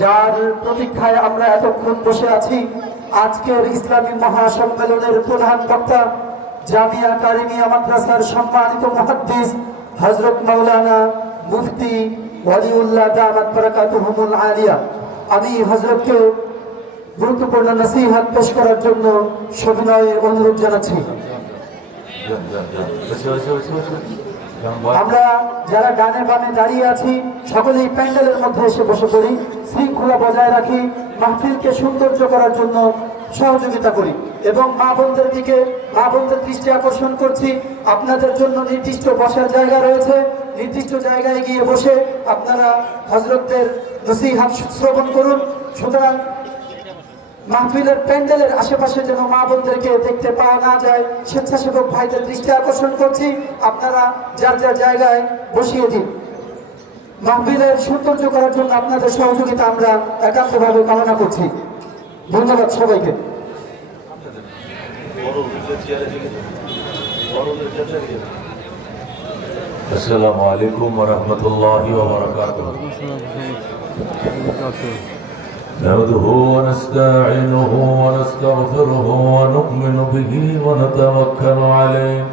যার প্রতীক্ষায় আমরা এতক্ষণ বসে আছি, আজকের ইসলামী মহাসম্মেলনের প্রধান বক্তা জামিয়া কারিমিয়া মাদ্রাসার সম্মানিত মুহাদ্দিস হজরত মৌলানা মুফতি ওয়ালিউল্লাহ দামাত বারাকাতুহুমুল আলিয়া। আমি হজরতকে গুরুত্বপূর্ণ নসিহত পেশ করার জন্য সবিনয়ে অনুরোধ জানাচ্ছি। আমরা যারা গানে বামে দাঁড়িয়ে আছি, সকলেই প্যান্ডেলের মধ্যে এসে বসে পড়ি। শৃঙ্খলা বজায় রাখি, মাহফিলকে সৌন্দর্য করার জন্য সহযোগিতা করি এবং মা বোনদের দিকে, মা বোনদের দৃষ্টি আকর্ষণ করছি। আপনাদের জন্য নির্দিষ্ট বসার জায়গা রয়েছে। নির্দিষ্ট জায়গায় গিয়ে বসে আপনারা হজরতদের নসিহাত শ্রবণ করুন। সুতরাং মাহফিলের প্যান্ডেলের আশেপাশে যেন মা বোনদেরকে দেখতে পাওয়া না যায়, স্বেচ্ছাসেবক ভাইদের দৃষ্টি আকর্ষণ করছি। আপনারা যার যার জায়গায় বসিয়ে দিন। মাহফিলের সৌন্দর্য করার জন্য আপনাদের সহযোগিতা আমরা একান্তভাবে কামনা করছি ধন্যবাদ সবাইকে السلام عليكم ورحمة الله وبركاته نحمده ونستعينه ونستغفره ونؤمن به ونتوكل عليه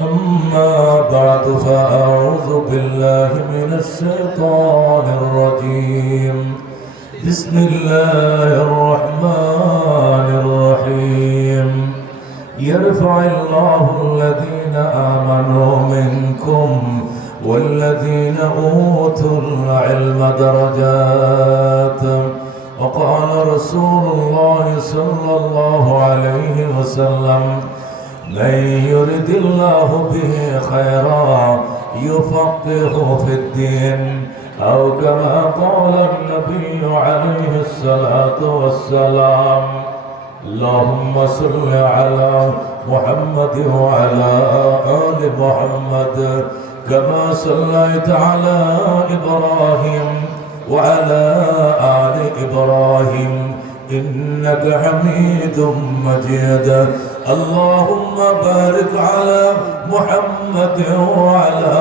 أما بعد فأعوذ بالله من الشيطان الرجيم. بسم الله الرحمن الرحيم. يرفع الله الذين آمنوا منكم والذين أوتوا العلم درجات. وقال رسول الله صلى الله عليه وسلم من يرد الله به خيرا يفقه في الدين. أو كما قال النبي عليه الصلاة والسلام اللهم صل على محمد وعلى آل محمد كما صليت على إبراهيم وعلى آل إبراهيم إنك حميد مجيد. اللهم بارك على محمد وعلى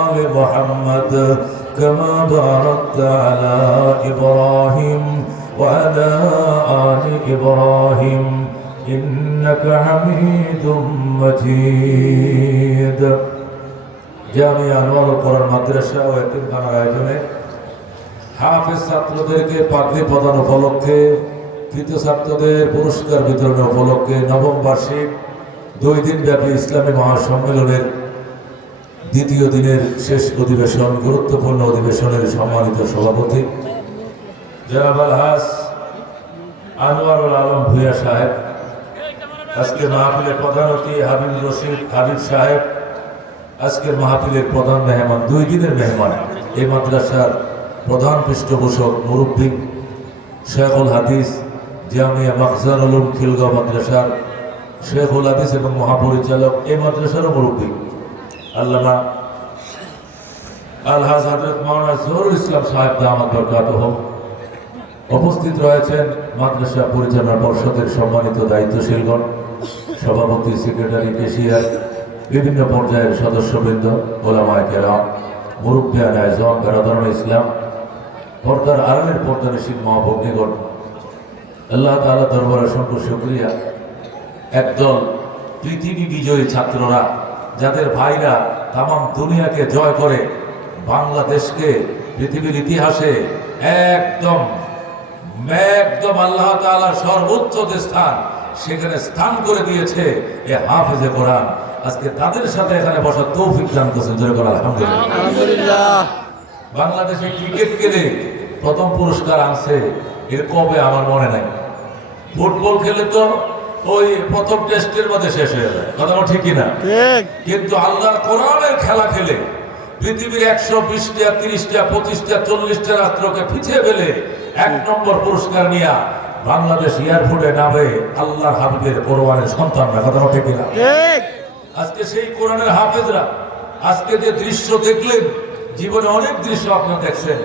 آل محمد كما باركت على إبراهيم وعلى آل إبراهيم إنك حميد مجيد জামিয়া আনোয়ার কোরআন মাদ্রাসা ও এতিমখানার আয়োজনে হাফেজ ছাত্রদেরকে পাগড়ি প্রদান উপলক্ষে তৃতীয় ছাত্রদের পুরস্কার বিতরণ উপলক্ষে নবম বার্ষিক দুই দিন ব্যাপী ইসলামী মহাসম্মেলনের দ্বিতীয় দিনের শেষ অধিবেশন, গুরুত্বপূর্ণ অধিবেশনের সম্মানিত সভাপতি। জনাব আলহাস আনোয়ারুল আলম ভূয়া সাহেব আজকে মাহফিলের প্রধান অতিথি হাবিব রশিদ হাবিব সাহেব, আজকের মাহফিলের প্রধান মেহমান, দুই দিনের মেহমান, এই মাদ্রাসার প্রধান পৃষ্ঠপোষক মুরব্বী শেখুল হাদিস জামিয়া মাকসার আলম খিলগাঁও মাদ্রাসার শেখুল হাদিস এবং মহাপরিচালক এই মাদ্রাসারও মুরব্বী। আল্লামা আলহাজ হজরত মাওলানা জহুরুল ইসলাম সাহেব দামাদ বরকাত হোক উপস্থিত রয়েছেন মাদ্রাসা পরিচালনা পর্ষদের সম্মানিত দায়িত্বশীলগণ, সভাপতি, সেক্রেটারি কেশিয়ার বিভিন্ন পর্যায়ের সদস্যবৃন্দ, ওলামায় কেরাম, মুরব্বিয়ান আয়জন বেরাদরণ ইসলাম, পর্দার আড়ালের পর্দানিশীল মহাভগ্নিগণ আল্লাহ তাআলা দরবারে অসংখ্য শুক্রিয়া। একদল পৃথিবী বিজয়ী ছাত্ররা যাদের ভাইরা তাম দুনিয়াকে জয় করে বাংলাদেশকে পৃথিবীর ইতিহাসে একদম একদম আল্লাহ তাআলার সর্বোচ্চ যে স্থান সেখানে স্থান করে দিয়েছে এ হাফেজে কোরআন। আজকে তাদের সাথে এখানে বসার তৌফিক দান করছেন জোরে করে আলহামদুলিল্লাহ। বাংলাদেশে ক্রিকেট খেলে প্রথম পুরস্কার আনছে এর কবে আমার মনে নাই। ফুটবল খেলে তো ওই প্রথম টেস্টের মধ্যে শেষ হয়ে যায়। কথা ঠিকই না। কিন্তু আল্লাহর কোরআনের খেলা খেলে পৃথিবীর একশো বিশটা তিরিশটা পঁচিশটা চল্লিশটা রাষ্ট্রকে পিছিয়ে ফেলে এক নম্বর পুরস্কার নিয়ে বাংলাদেশ এয়ারপোর্টে নামে আল্লাহর হাবিবের কোরবানের সন্তানরা। কথা ঠিক। কিনা আজকে সেই কোরআনের হাফেজরা আজকে যে দৃশ্য দেখলেন জীবনে অনেক দৃশ্য আপনারা দেখছেন।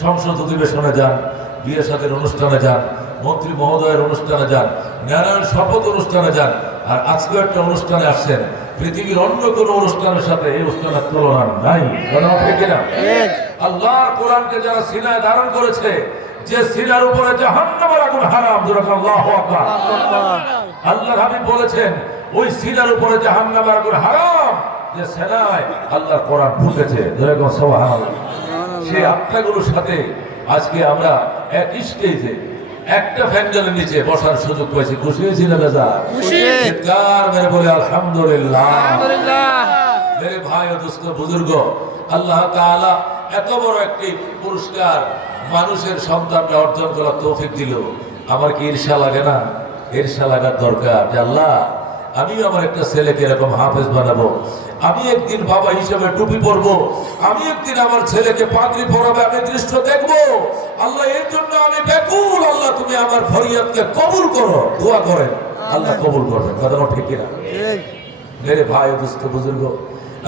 সংসদ অধিবেশনে যান বিয়ে সাদের অনুষ্ঠানে যান মন্ত্রী মহোদয়ের অনুষ্ঠানে যান নারায়ণ শপথ অনুষ্ঠানে যান আর আজকে একটা অনুষ্ঠানে আসছেন। পৃথিবীর অন্য কোনো অনুষ্ঠানের সাথে এই অনুষ্ঠানের তুলনা নাই। কিনা? আল্লাহর কোরআনকে যারা সিনায় ধারণ করেছে যে সিনার উপরে জাহান্নামের আগুন হারাম আল্লাহু আল্লাহ হাবিব বলেছেন ওই সিনার উপরে জাহান্নামের আগুন হারাম যে সেনায় আল্লাহ কোরআন ঢুকেছে সেই আত্মাগুলোর সাথে আজকে আমরা এক স্টেজে একটা ফ্যান্ডেলের নিচে বসার সুযোগ পেয়েছি খুশি হয়েছি না বেজা চিৎকার মেরে বলে আলহামদুলিল্লাহ। মেরে ভাই ও দোস্ত বুজুর্গ আল্লাহ তাআলা এত বড় একটি পুরস্কার মানুষের সন্তানকে অর্জন করার তৌফিক দিল। আমার কি ঈর্ষা লাগে না? ঈর্ষা লাগার দরকার। যে আল্লাহ আমিও আমার একটা ছেলেকে এরকম হাফেজ বানাবো। আমি একদিন বাবা হিসেবে টুপি পরবো। আমি একদিন আমার ছেলেকে পাগড়ি পরাবে আমি দৃশ্য দেখব। আল্লাহ এর জন্য আমি ব্যাকুল। আল্লাহ তুমি আমার ফরিয়াদকে কবুল করো দোয়া করেন। আল্লাহ কবুল করবেন। কথা ঠিক কিনা? মেরে ভাই দুস্থ বুজুর্গ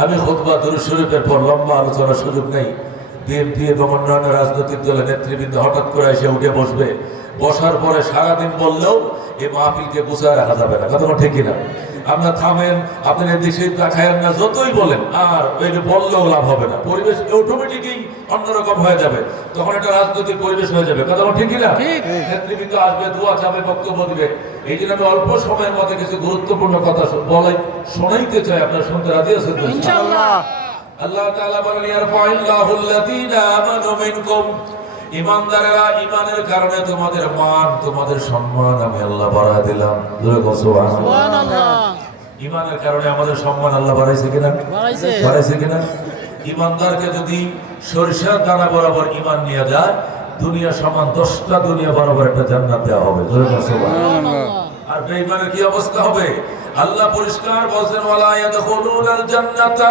আমি খুতবা দুরুদ শরীফের পর লম্বা আলোচনার সুযোগ নেই। বিএনপি এবং অন্যান্য রাজনৈতিক দলের নেতৃবৃন্দ হঠাৎ করে এসে উঠে বসবে। বসার পরে সারাদিন বললেও এই মাহফিলকে গুছায় রাখা যাবে না। কথা ঠিক কিনা? আমরা থামেন আপনি দেশে খায়েন না যতই বলেন আর ওই যে বললেও লাভ হবে না। পরিবেশ অটোমেটিকই অন্যরকম হয়ে যাবে। তখন একটা রাজনৈতিক পরিবেশ হয়ে যাবে। কথা ঠিক কিনা? নেতৃবৃন্দ আসবে দোয়া চাবে বক্তব্য দিবে। এই জন্য আমি অল্প সময়ের মধ্যে কিছু গুরুত্বপূর্ণ কথা বলাই শোনাইতে চাই আপনার শুনতে রাজি আছেন তো? আল্লাহ তাআলা বলেন ইয়ারফাইল্লাহু আল্লাযীনা আমানু মিনকুম। ইমানদারেরা ইমানের কারণে তোমাদের মান তোমাদের সম্মান আমি আল্লাহ বাড়া দিলাম। সুবহানাল্লাহ। ইমানের কারণে আমাদের সম্মান আল্লাহ বাড়াইছে কিনা? বাড়াইছে। কিনা? ইমানদারকে যদি সরিষার দানা বরাবর ইমান নিয়ে যায় দুনিয়া সমান দশটা দুনিয়া বরাবর একটা জান্নাত দেওয়া হবে। আর বেঈমানের কি অবস্থা হবে? আল্লাহ পরিষ্কার বলছেন ওয়ালা ইয়াদখুলুনাল জান্নাতা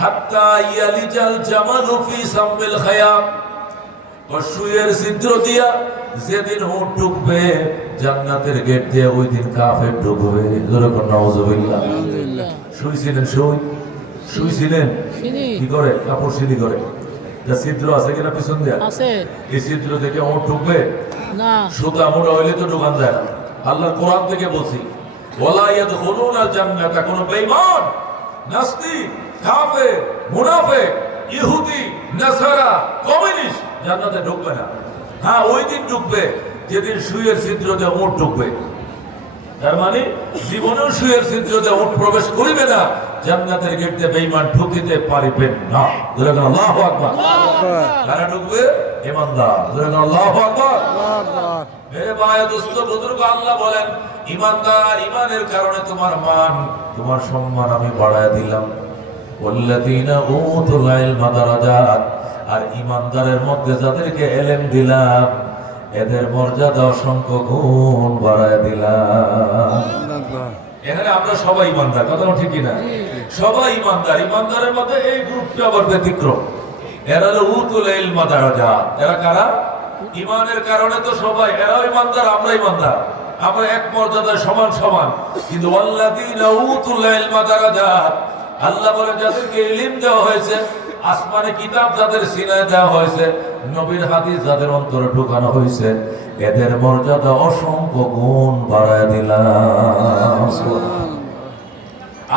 হাত্তা ইয়ালিজাল জামালু ফি খায়াম। অসুয়ের ছিদ্র দিয়া যেদিন ঢুকবে জান্নাতের গেট দিয়ে ওই দিন কাফের ঢুকবে। যেরকম নওয়াজবিল্লাহ। কি করে? কাপড় সিঁড়ি করে। যা ছিদ্র আছে কিনা পিছন দিয়া? এই ছিদ্র থেকে উট ঢুকবে? সুতা মোটা হইলে তো দোকান যায় না। আল্লাহর কোরআন থেকে বলছি ওয়ালা ইয়াদখুলুনা জান্নাতা কোন বেঈমান নাস্তিক কাফের মুনাফিক ইহুদি নাসারা কমিউনিস্ট জান্নাতে ঢুকবে না। হ্যাঁ ওই দিন ঢুকবে, যেদিন সুয়ের ছিদ্রতে উট ঢুকবে। তার মানে জীবনেও সুয়ের ছিদ্রতে উট প্রবেশ করিবে না, জান্নাতের গেট দিয়ে বেঈমান ঢুকিতে পারিবেন না। আল্লাহু আকবার। কারা ঢুকবে? ইমানদার আল্লাহু আকবার। মেরে ভাই, দোস্ত, বুজুর্গ, আল্লাহ বলেন ইমানদার ইমানের কারণে তোমার মান, তোমার সম্মান আমি বাড়ায় দিলাম। ওয়াল্লাযীনা উতুল ইলমা দারাজাত আর ইমানদারের মধ্যে যাদেরকে এলেম দিলাম এদের মর্যাদা অসংখ্য গুণ বাড়ায় দিলাম। এখানে আমরা সবাই ইমানদার কথা ঠিক কিনা? সবাই ইমানদার ইমানদারের মধ্যে এই গ্রুপটা আবার ব্যতিক্রম। এরা হলো উতুল ইলমা দারাজাত এরা কারা? ইমানের কারণে তো সবাই এরাও ইমানদার আমরা ইমানদার। আমরা এক মর্যাদায় সমান সমান। কিন্তু আল্লাযীনা উতুল ইলমা দারাজাত আল্লাহ বলে যাদেরকে ইলম দেওয়া হয়েছে আসমানে কিতাব যাদের সিনায় দেওয়া হয়েছে নবীর হাদিস যাদের অন্তরে ঢুকানো হয়েছে এদের মর্যাদা অসংখ্য গুণ বাড়ায় দিলাম।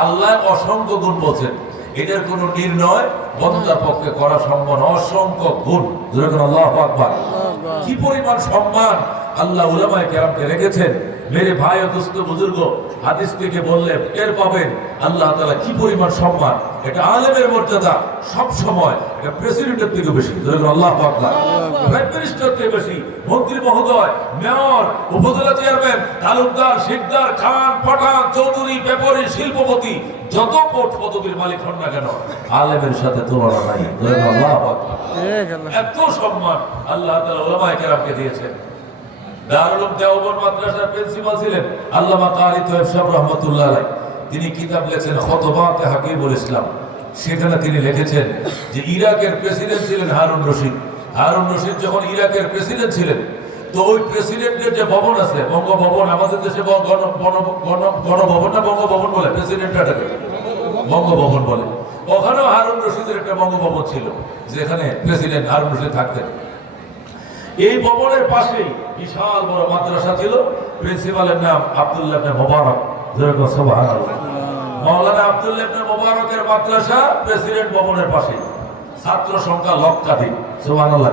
আল্লাহ অসংখ্য গুণ বলছেন। এদের কোন নির্ণয় বন্দার পক্ষে করা সম্ভব নয়। অসংখ্য গুণ। আল্লাহ আকবার। কি পরিমাণ সম্মান আল্লাহ উলামায়ে কেরামকে রেখেছেন। মেরে ভাই দুস্থ বুজুর্গ হাদিস থেকে বললে টের পাবেন আল্লাহ তাআলা কি পরিমাণ সম্মান। এটা আলেমের মর্যাদা সব সময়। এটা প্রেসিডেন্টের থেকে বেশি। আল্লাহ প্রাইম মিনিস্টার থেকে বেশি। মন্ত্রী মহোদয় মেয়র উপজেলা চেয়ারম্যান তালুকদার শিকদার খান পাঠান চৌধুরী ব্যাপারী শিল্পপতি যত পোট পদবীর মালিক হন না কেন আলেমের সাথে তুলনা নাই এত সম্মান আল্লাহ কেরামকে দিয়েছেন। দারুল মাদ্রাসার প্রিন্সিপাল ছিলেন আল্লামা কারি তৈয়ব সাহেব রহমাতুল্লাহ আলাইহি। তিনি কিতাব লিখেছেন খতবাতে হাকিমুল ইসলাম। সেখানে তিনি লিখেছেন যে ইরাকের প্রেসিডেন্ট ছিলেন হারুন রশিদ। হারুন রশিদ যখন ইরাকের প্রেসিডেন্ট ছিলেন তো ওই প্রেসিডেন্টের যে ভবন আছে বঙ্গভবন আমাদের দেশে ব- গণ গণ- গণ- গণভবন না বঙ্গভবন বলে প্রেসিডেন্টটাকে বঙ্গভবন বলে। ওখানেও হারুন রশিদের একটা বঙ্গভবন ছিল যেখানে প্রেসিডেন্ট হারুন রশিদ থাকতেন। এই ভবনের পাশেই বিশাল বড় মাদ্রাসা ছিল প্রিন্সিপালের নাম আব্দুল্লাহ মোবারক। যেরকম মাওলানা আব্দুল্লাহ মোবারকের মাদ্রাসা প্রেসিডেন্ট ভবনের পাশেই। ছাত্র সংখ্যা লক্ষাধিক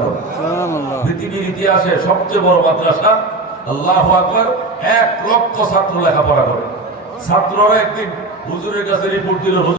করুন। পৃথিবীর ইতিহাসে সবচেয়ে বড় মাদ্রাসা আল্লাহ আকবার এক লক্ষ ছাত্র লেখাপড়া করে। ছাত্ররা একদিন হুজুরের কাছে রিপোর্ট দিল